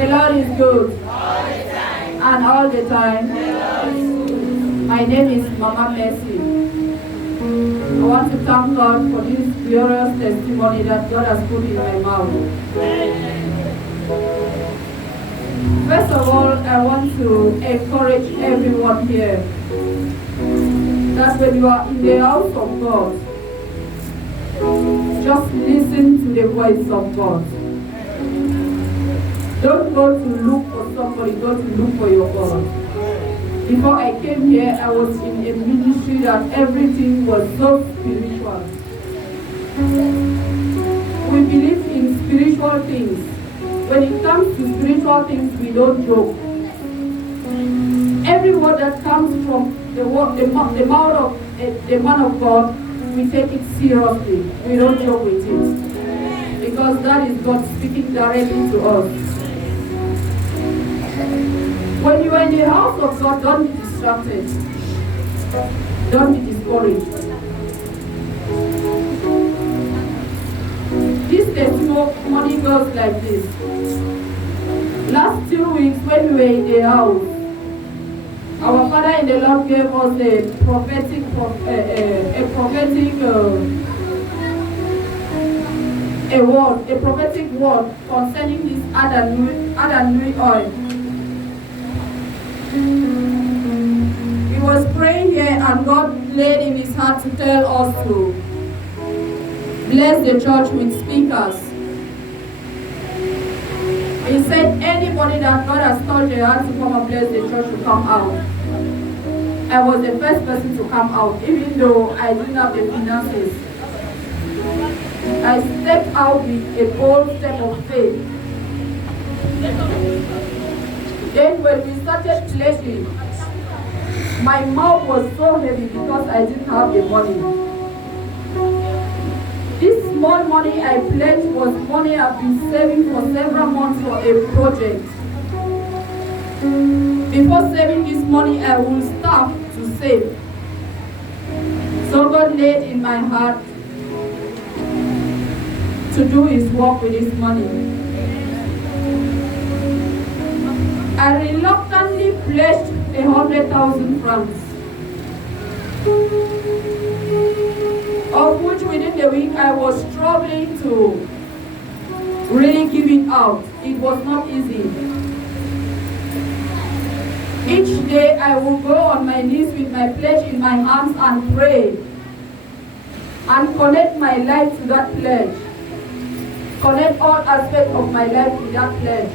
The Lord is good. And all the time. My name is Mama Mercy. I want to thank God for this glorious testimony that God has put in my mouth. First of all, I want to encourage everyone here that when you are in the house of God, just listen to the voice of God. Don't go to look for somebody, go to look for your God. Before I came here, I was in a ministry that everything was so spiritual. We believe in spiritual things. When it comes to spiritual things, we don't joke. Every word that comes from the mouth of the man of God, we take it seriously. We don't joke with it. Because that is God speaking directly to us. When you are in the house of God, don't be distracted. Don't be discouraged. This testimony goes like this. Last 2 weeks when we were in the house, our Father in the Lord gave us a prophetic word concerning this Adanui oil. He was praying here and God laid in his heart to tell us to bless the church with speakers. He said anybody that God has told their heart to come and bless the church to come out. I was the first person to come out, even though I didn't have the finances. I stepped out with a bold step of faith. Then when we started pledging, my mouth was so heavy because I didn't have the money. This small money I pledged was money I've been saving for several months for a project. Before saving this money, I will start to save. So God laid in my heart to do his work with this money. I reluctantly pledged 100,000 francs, of which within the week I was struggling to really give it out. It was not easy. Each day I would go on my knees with my pledge in my hands and pray and connect my life to that pledge. Connect all aspects of my life to that pledge.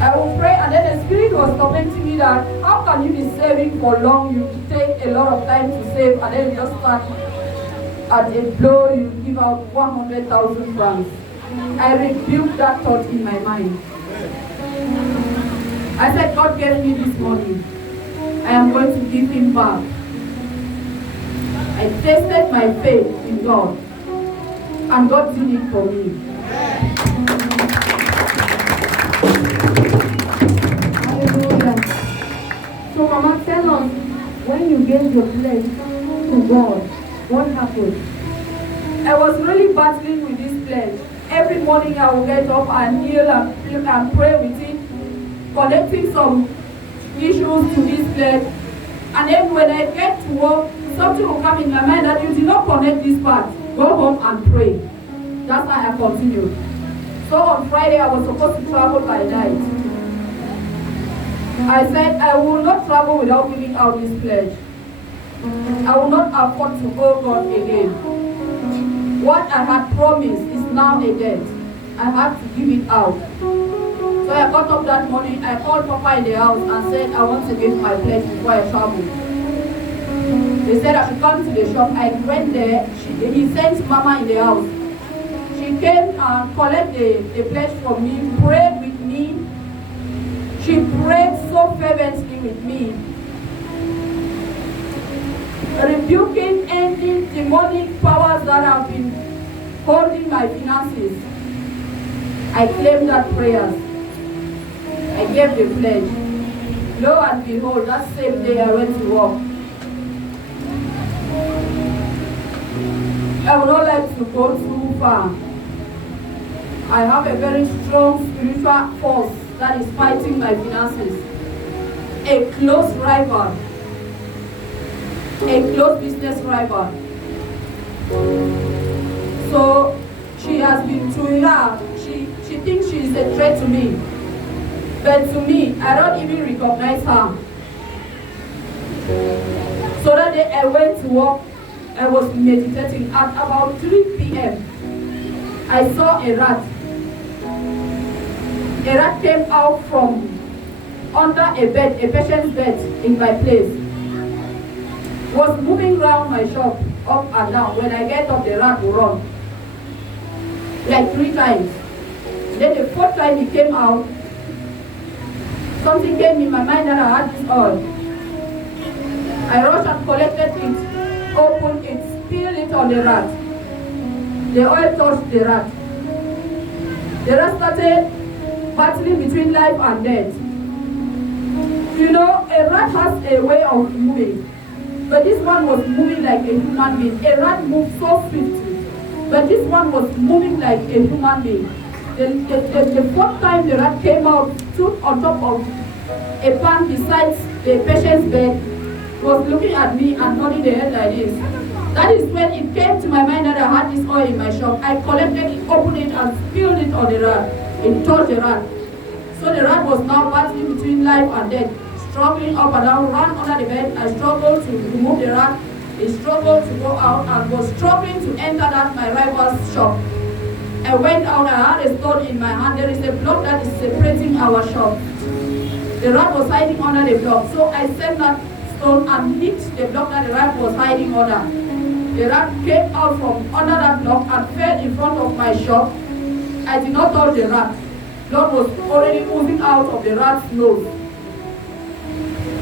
I will pray, and then the Spirit was tormenting me that how can you be saving for long? You take a lot of time to save, and then you just start at a blow, you give out 100,000 francs. I rebuked that thought in my mind. I said, God gave me this money. I am going to give him back. I tested my faith in God, and God did it for me. So Mama, tell us, when you gave your pledge to God, what happened? I was really battling with this pledge. Every morning I would get up and kneel and pray with it, connecting some issues to this pledge. And then when I get to work, something will come in my mind that you did not connect this part. Go home and pray. That's how I continued. So on Friday I was supposed to travel by night. I said, I will not travel without giving out this pledge. I will not afford to owe God again. What I had promised is now a debt. I had to give it out. So I got up that morning, I called Papa in the house and said, I want to give my pledge before I travel. They said I should come to the shop. I went there. He sent Mama in the house. She came and collected the pledge from me, prayed with me. She prayed so fervently with me, rebuking any demonic powers that have been holding my finances. I claimed that prayers. I gave the pledge. Lo and behold, that same day I went to work. I would not like to go too far. I have a very strong spiritual force that is fighting my finances. A close rival. A close business rival. So she has been to her. She thinks she is a threat to me. But to me, I don't even recognize her. So that day I went to work. I was meditating at about 3 p.m. I saw a rat. A rat came out from under a bed, a patient's bed in my place. Was moving around my shop, up and down. When I get up, the rat will run. Like 3 times. Then the 4th time he came out, something came in my mind that I had this oil. I rushed and collected it, opened it, spilled it on the rat. The oil touched the rat. The rat started battling between life and death. You know, a rat has a way of moving. But this one was moving like a human being. A rat moves so swiftly. But this one was moving like a human being. The 4th time the rat came out, stood on top of a pan beside the patient's bed, was looking at me and nodding the head like this. That is when it came to my mind that I had this oil in my shop. I collected it, opened it, and spilled it on the rat. It touched the rat. So the rat was now battling between life and death, struggling up and down, ran under the bed. I struggled to remove the rat. He struggled to go out and was struggling to enter that my rival's shop. I went out, I had a stone in my hand. There is a block that is separating our shop. The rat was hiding under the block. So I sent that stone and hit the block that the rat was hiding under. The rat came out from under that block and fell in front of my shop. I did not touch the rat. Blood was already moving out of the rat's nose.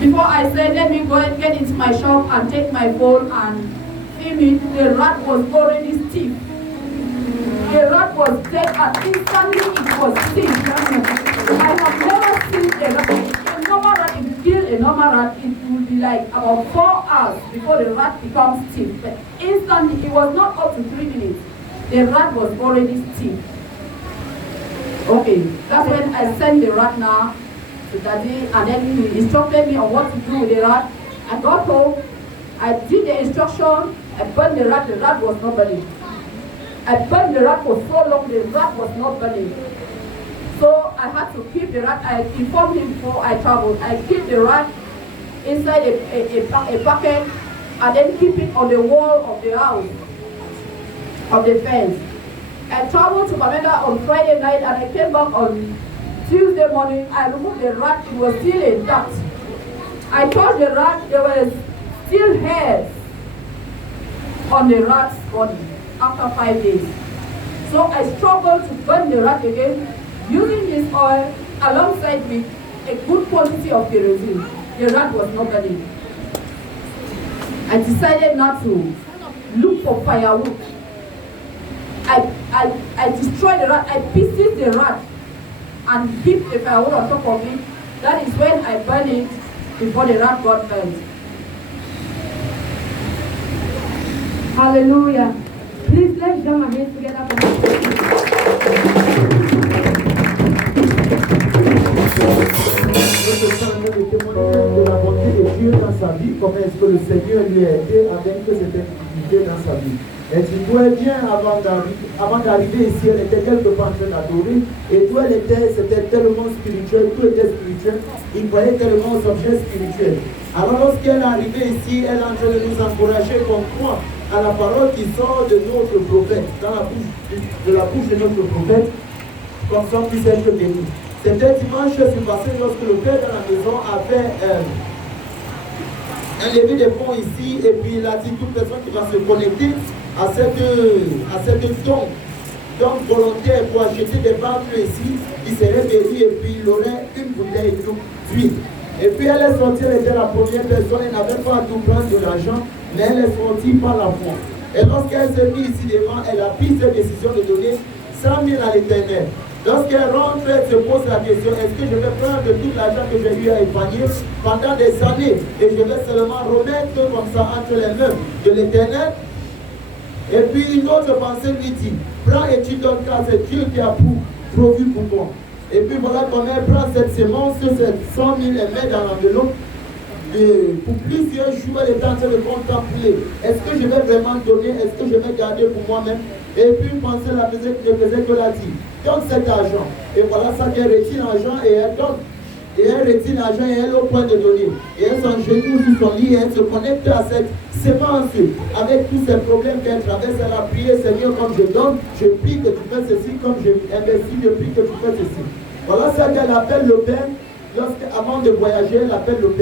Before I said, let me go and get into my shop and take my phone and film it, the rat was already stiff. The rat was dead and instantly it was stiff. I have never seen a rat. A normal rat, if you kill a normal rat, it will be like about 4 hours before the rat becomes stiff. But instantly, it was not up to 3 minutes. The rat was already stiff. Okay, that's when I sent the rat now to Daddy, and then he instructed me on what to do with the rat. I got home, I did the instruction, I burned the rat was not burning. I burned the rat for so long, the rat was not burning. So I had to keep the rat. I informed him before I traveled. I keep the rat inside a bucket and then keep it on the wall of the house, of the fence. I traveled to Bamenda on Friday night and I came back on Tuesday morning. I removed the rat, it was still intact. I touched the rat, there was still hairs on the rat's body after 5 days. So I struggled to burn the rat again using this oil alongside with a good quantity of kerosene. The rat was not burning. I decided not to look for firewood. I destroyed the rat, I pieces the rat and heaped the firewood on top of it. That is when I burned it before the rat got burnt. Hallelujah. Please let's join our hands together for le témoignage de la bonté de Dieu dans sa vie, comment est-ce que le Seigneur lui a aidé avec cette difficulté dans sa vie. Elle dit, d'où elle vient avant d'arriver ici, elle était quelque part en train d'adorer, et d'où elle était, c'était tellement spirituel, tout était spirituel, il croyait tellement aux objets spirituels. Alors lorsqu'elle est arrivée ici, elle est en train de nous encourager comme quoi à la parole qui sort de notre prophète, de la bouche de notre prophète, comme ça on puisse être béni. C'était dimanche passé lorsque le père de la maison a fait un lever de fonds ici, et puis il a dit toute personne qui va se connecter à cette don volontaire pour acheter des bâcles ici, il serait béni et puis il aurait une bouteille d'huile. Et puis elle est sortie, elle était la première personne, elle n'avait pas à tout prendre de l'argent, mais elle est sortie par la foi. Et lorsqu'elle s'est mise ici devant, elle a pris cette décision de donner 100 000 à l'Éternel. Lorsqu'elle rentre, elle se pose la question, est-ce que je vais prendre tout l'argent que j'ai eu à épargner pendant des années et je vais seulement remettre comme ça entre les mains de l'Éternel? Et puis une autre pensée lui dit, prends et tu donnes car c'est Dieu qui a pourvu pour toi. Et puis voilà qu'on prend cette semence, cette 100 000 et met dans l'enveloppe. Pour plusieurs jours, elle est en train de contempler. Est-ce que je vais vraiment donner? Est-ce que je vais garder pour moi-même? Et puis penser la faisait que l'a dit. Donne cet argent. Et voilà ça qu'elle retire l'argent et elle donne. Et elle retire l'argent et elle est au point de donner. Et elle s'engenouille sur son lit et elle se connecte à cette sémence. Avec tous ces problèmes qu'elle traverse, elle a prié, Seigneur, comme je donne, je prie que tu fais ceci, comme je investis, je prie que tu fais ceci. Voilà ça qu'elle appelle le Père. Avant de voyager, elle appelle le Père.